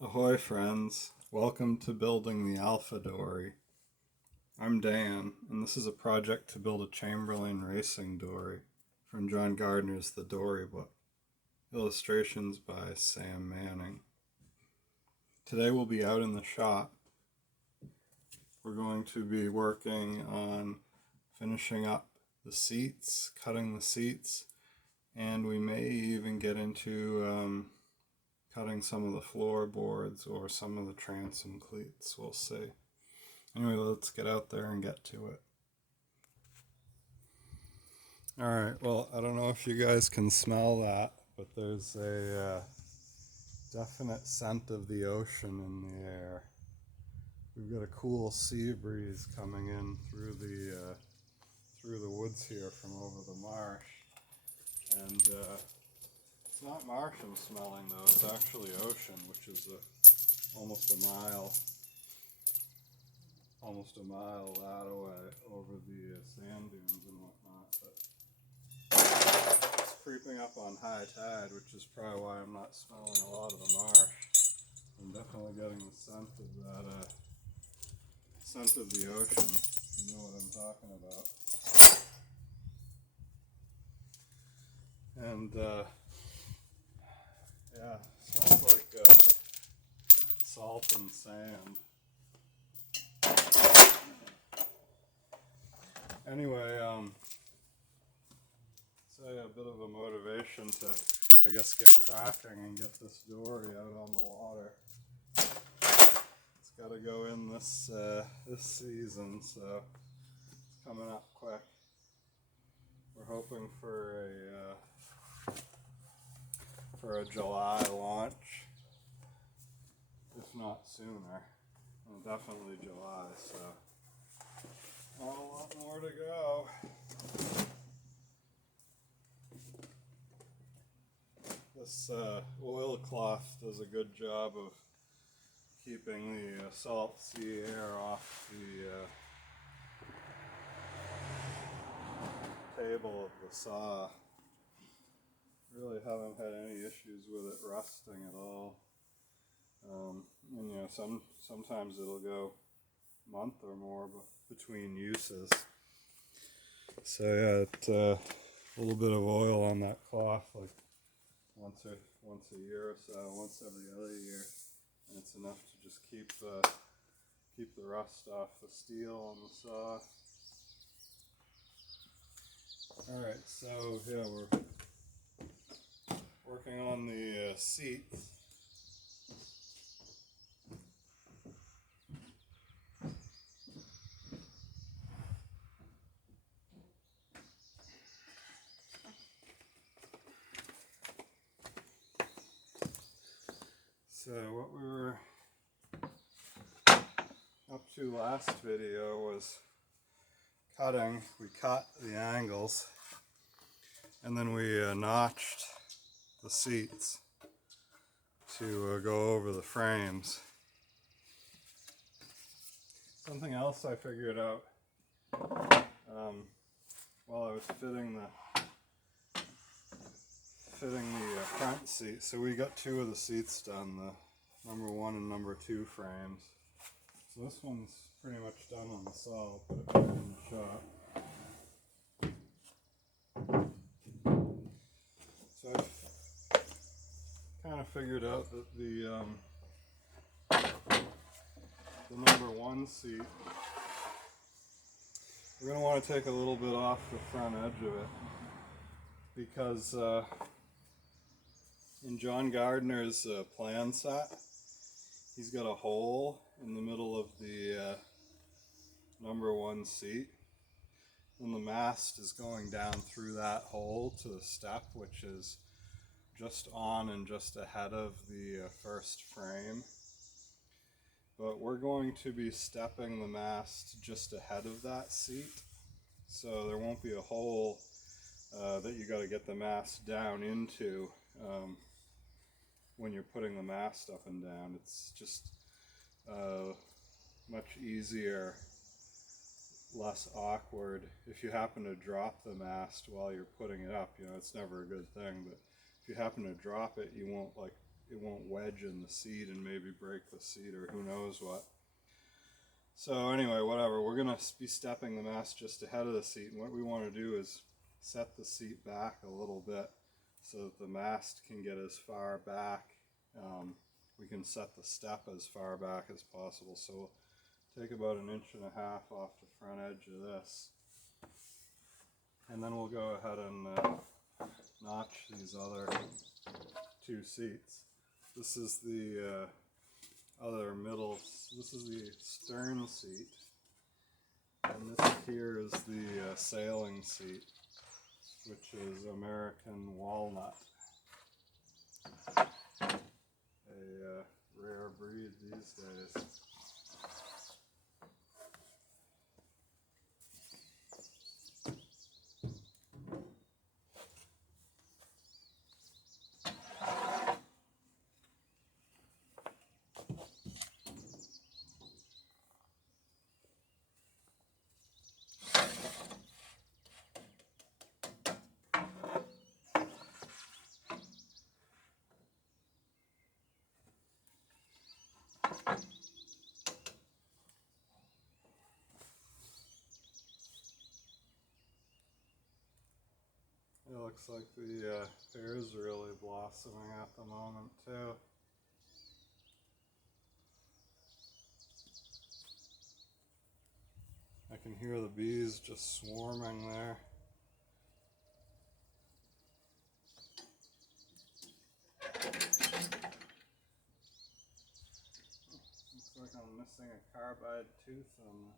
Ahoy friends, welcome to building the Alpha Dory. I'm Dan, and this is a project to build a Chamberlain racing dory from John Gardner's The Dory book. Illustrations by Sam Manning. Today we'll be out in the shop. We're going to be working on finishing up the seats, cutting the seats, and we may even get into cutting some of the floorboards or some of the transom cleats. We'll see. Anyway, let's get out there and get to it. Alright, well, I don't know if you guys can smell that, but there's a definite scent of the ocean in the air. We've got a cool sea breeze coming in through the woods here from over the marsh. And it's not marsh I'm smelling though, it's actually ocean, which is almost a mile that away over the sand dunes and whatnot. But it's creeping up on high tide, which is probably why I'm not smelling a lot of the marsh. I'm definitely getting the scent of that scent of the ocean. You know what I'm talking about. And yeah, smells like salt and sand. Anyway, say a bit of a motivation to, I guess, get cracking and get this dory out on the water. It's got to go in this season, so it's coming up quick. We're hoping for a July launch, if not sooner, and definitely July. So not a lot more to go. This oilcloth does a good job of keeping the salt sea air off the table of the saw. Really haven't had any issues with it rusting at all. And you know, sometimes it'll go a month or more between uses. So yeah, a little bit of oil on that cloth, like once a year or so, once every other year, and it's enough to just keep the rust off the steel on the saw. Alright, so yeah, we're working on the seats. So what we were up to last video was cutting. We cut the angles and then we notched the seats to go over the frames. Something else I figured out while I was fitting the front seat. So we got two of the seats done, the number 1 and number 2 frames. So this one's pretty much done on the saw. I'll put it back in the shop. So I've kind of figured out that the number 1 seat, we're going to want to take a little bit off the front edge of it, because in John Gardner's plan set, he's got a hole in the middle of the number 1 seat, and the mast is going down through that hole to the step, which is just on and just ahead of the first frame. But we're going to be stepping the mast just ahead of that seat, so there won't be a hole that you got to get the mast down into when you're putting the mast up and down. It's just much easier, less awkward. If you happen to drop the mast while you're putting it up, you know, it's never a good thing, but if you happen to drop it, you won't, like, it won't wedge in the seat and maybe break the seat or who knows what. So anyway, whatever, we're going to be stepping the mast just ahead of the seat, and what we want to do is set the seat back a little bit so that the mast can get as far back. We can set the step as far back as possible. So we'll take about 1.5 inches off the front edge of this, and then we'll go ahead and notch these other 2 seats. This is the this is the stern seat, and this here is the sailing seat, which is American walnut, a rare breed these days. It looks like the pear is really blossoming at the moment too. I can hear the bees just swarming there. Looks like I'm missing a carbide tooth on the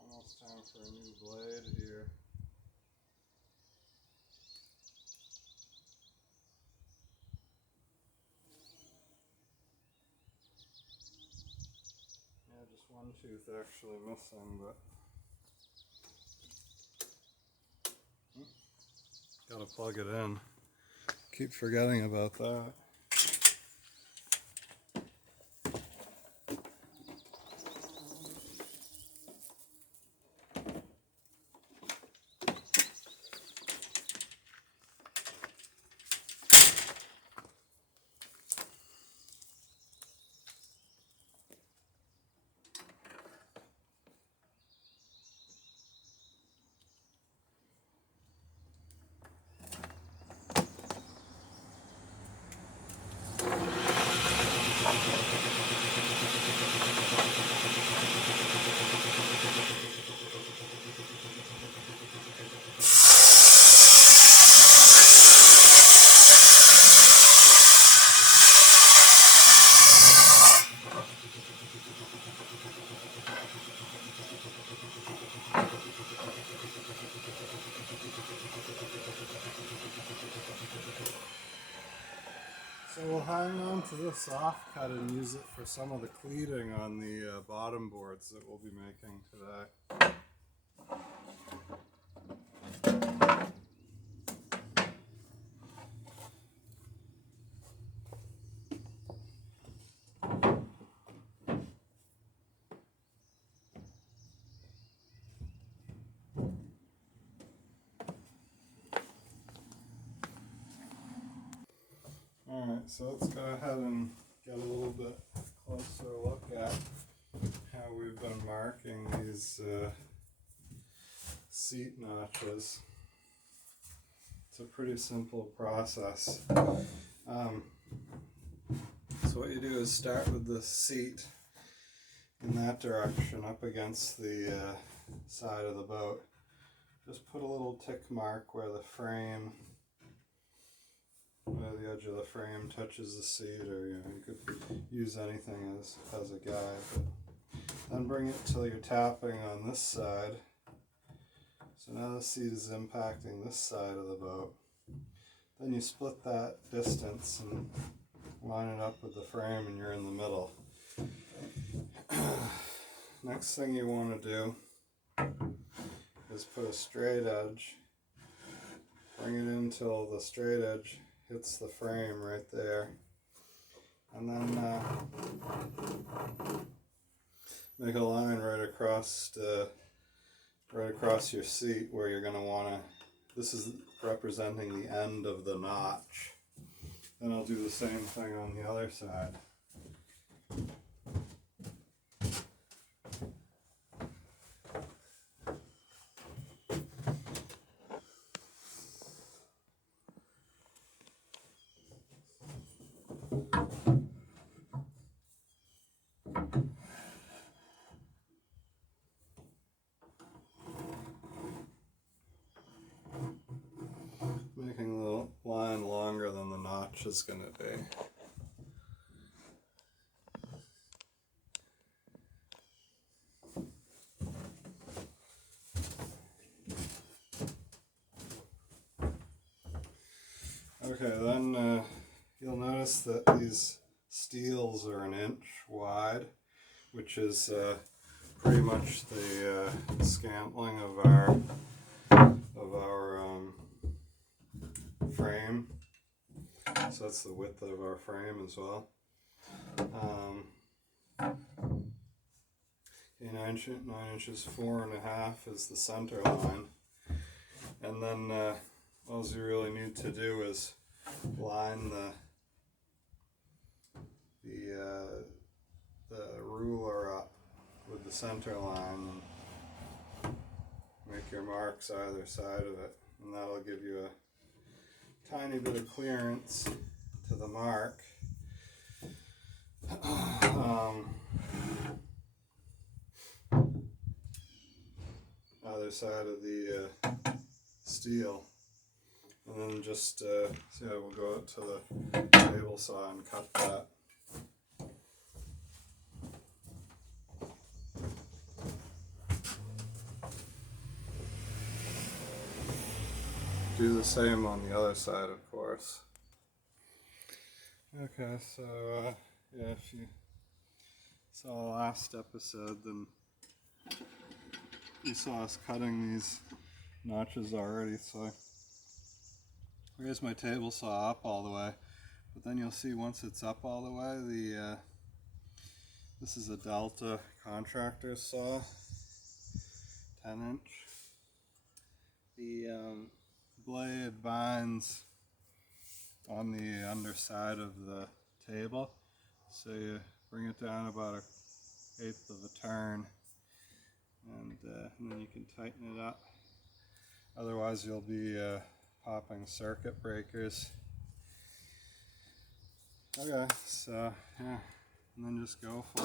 almost time for a new blade here. Yeah, just one tooth actually missing, but gotta plug it in. Keep forgetting about that. So we'll hang on to this offcut and use it for some of the cleating on the bottom boards that we'll be making today. Alright, so let's go ahead and get a little bit closer look at how we've been marking these seat notches. It's a pretty simple process. So what you do is start with the seat in that direction up against the side of the boat. Just put a little tick mark where the frame, where the edge of the frame touches the seat, or you could use anything as a guide. But then bring it till you're tapping on this side. So now the seat is impacting this side of the boat. Then you split that distance and line it up with the frame, and you're in the middle. Next thing you want to do is put a straight edge. Bring it in till the straight edge hits the frame right there, and then make a line right across your seat where you're going to want to. This is representing the end of the notch. Then I'll do the same thing on the other side. Making the line longer than the notch is going to be. Okay, then you'll notice that these steels are 1 inch wide, which is pretty much the scantling of our frame. So that's the width of our frame as well. 9 inches, 4.5 is the center line, and then all you really need to do is line the ruler up with the center line and make your marks either side of it, and that'll give you a tiny bit of clearance to the mark. Either side of the steel, and then just we'll go out to the table saw and cut that. Do the same on the other side, of course. Okay, so yeah, if you saw last episode, then you saw us cutting these notches already, so I raised my table saw up all the way, but then you'll see once it's up all the way, this is a Delta contractor saw, 10 inch. The blade binds on the underside of the table, so you bring it down about 1/8 of a turn, and then you can tighten it up. Otherwise you'll be popping circuit breakers. Okay, so yeah, and then just go for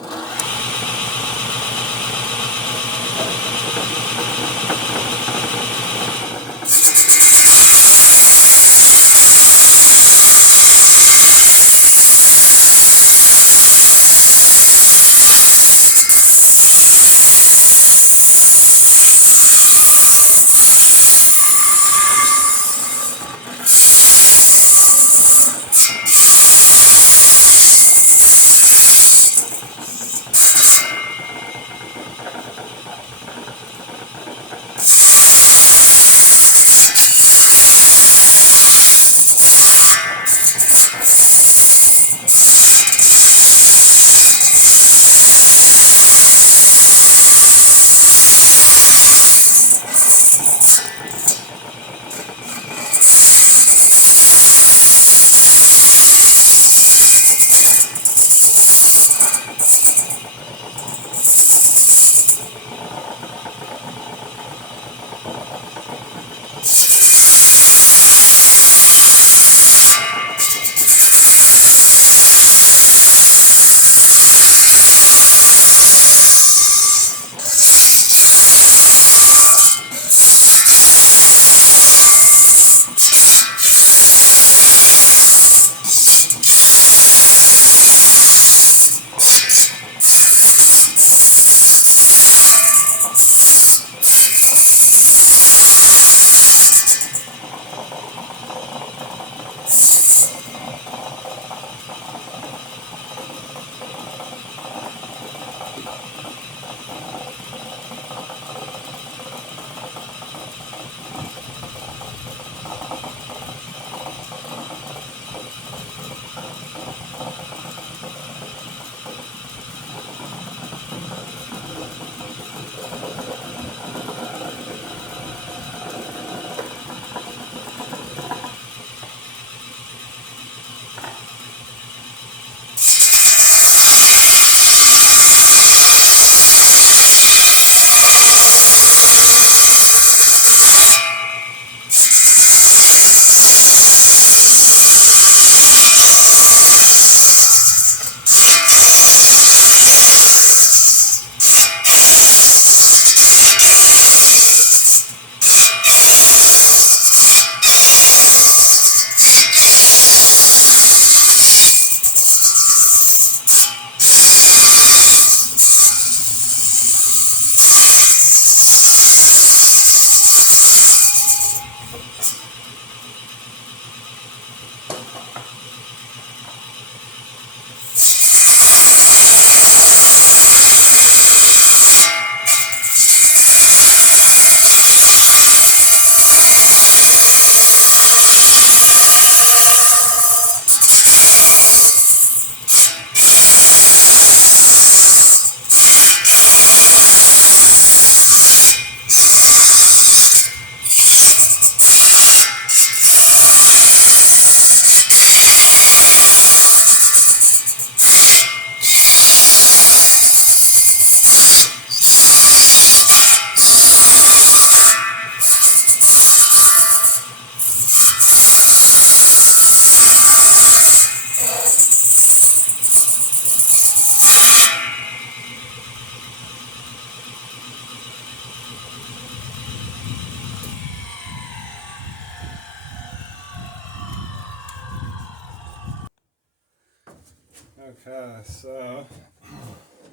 Okay, so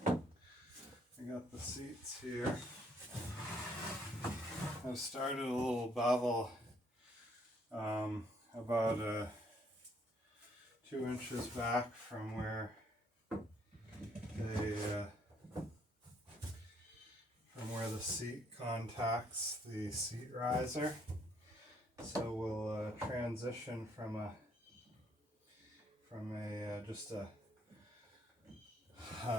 I got the seats here. I've started a little bevel about 2 inches back from where the seat contacts the seat riser. So we'll transition from just a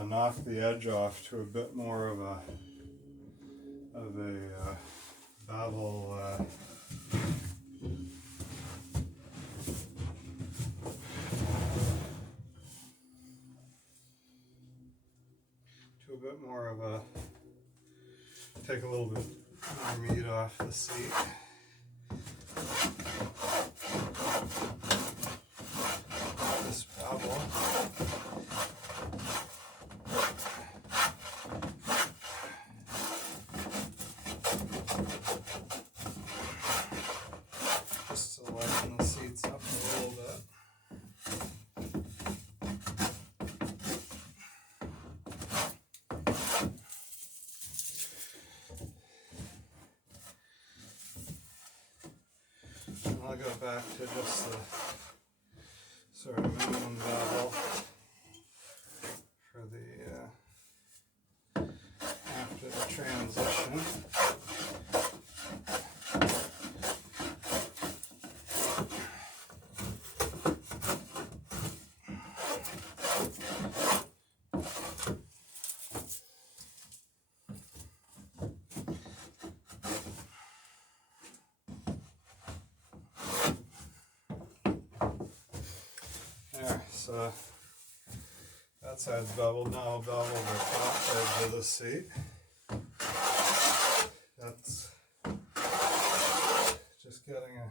knock the edge off to a bit more of a bevel take a little bit more meat off the seat. This bevel just to lighten the seats up a little bit. And I'll go back to just the sort of minimum bevel for the after the transition. There, so that side's beveled. Now I'll bevel the top edge of the seat. That's just getting a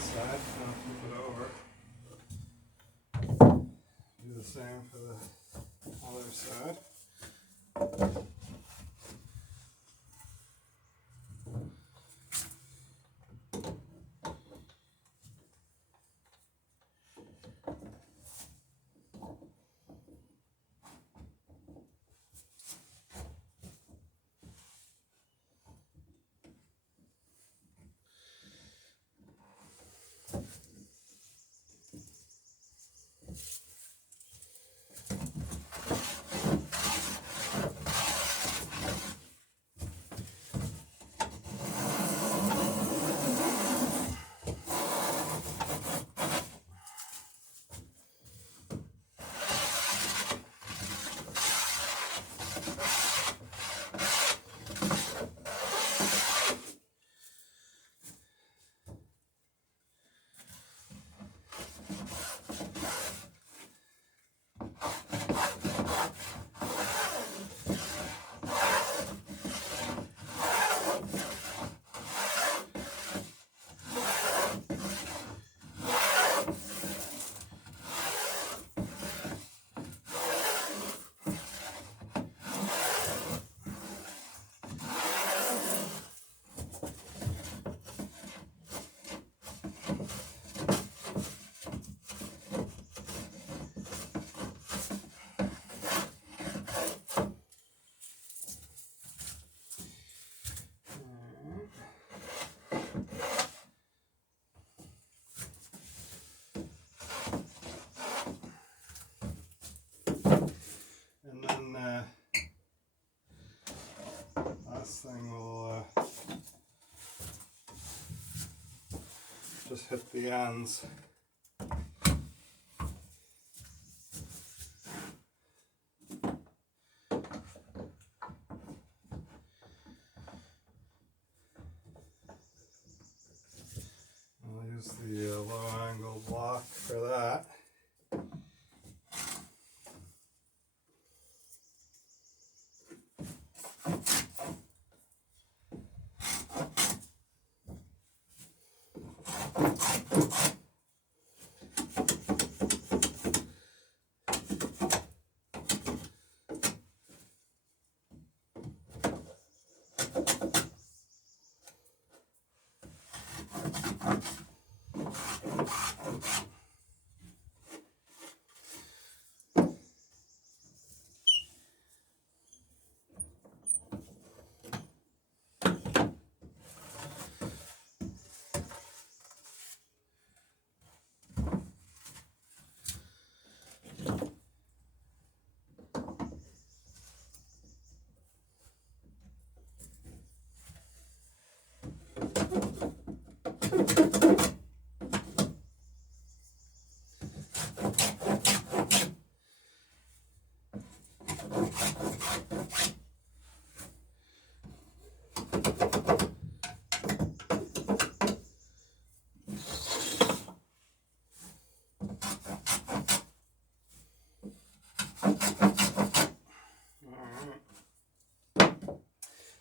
side, now flip it over. Do the same for the other side. Last thing will just hit the ends. Use the low angle block for that.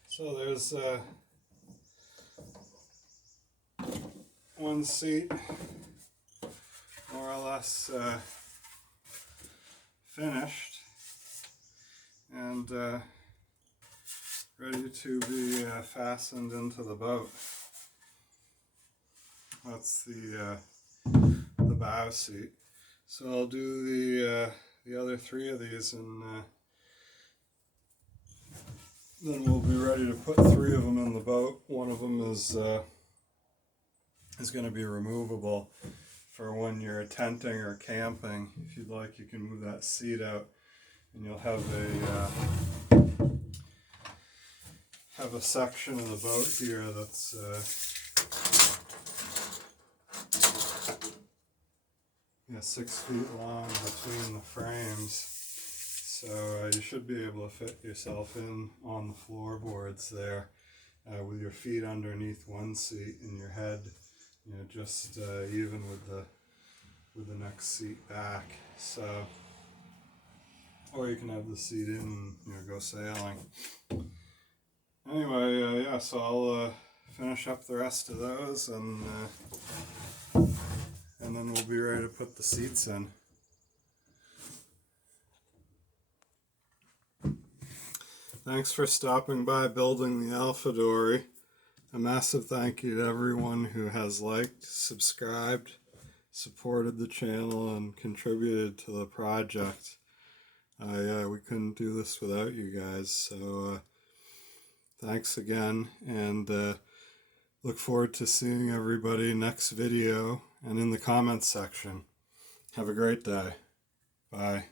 So there's one seat more or less finished and ready to be fastened into the boat. That's the bow seat. So I'll do the other three of these, and then we'll be ready to put three of them in the boat. One of them is going to be removable for when you're tenting or camping. If you'd like, you can move that seat out, and you'll have a section of the boat here that's 6 feet long between the frames. So you should be able to fit yourself in on the floorboards there with your feet underneath one seat and your head, just even with the next seat back. So, or you can have the seat in and go sailing. Anyway, yeah. So I'll finish up the rest of those, and then we'll be ready to put the seats in. Thanks for stopping by Building the Alpha Dory. A massive thank you to everyone who has liked, subscribed, supported the channel, and contributed to the project. We couldn't do this without you guys, so thanks again, and look forward to seeing everybody next video and in the comments section. Have a great day. Bye.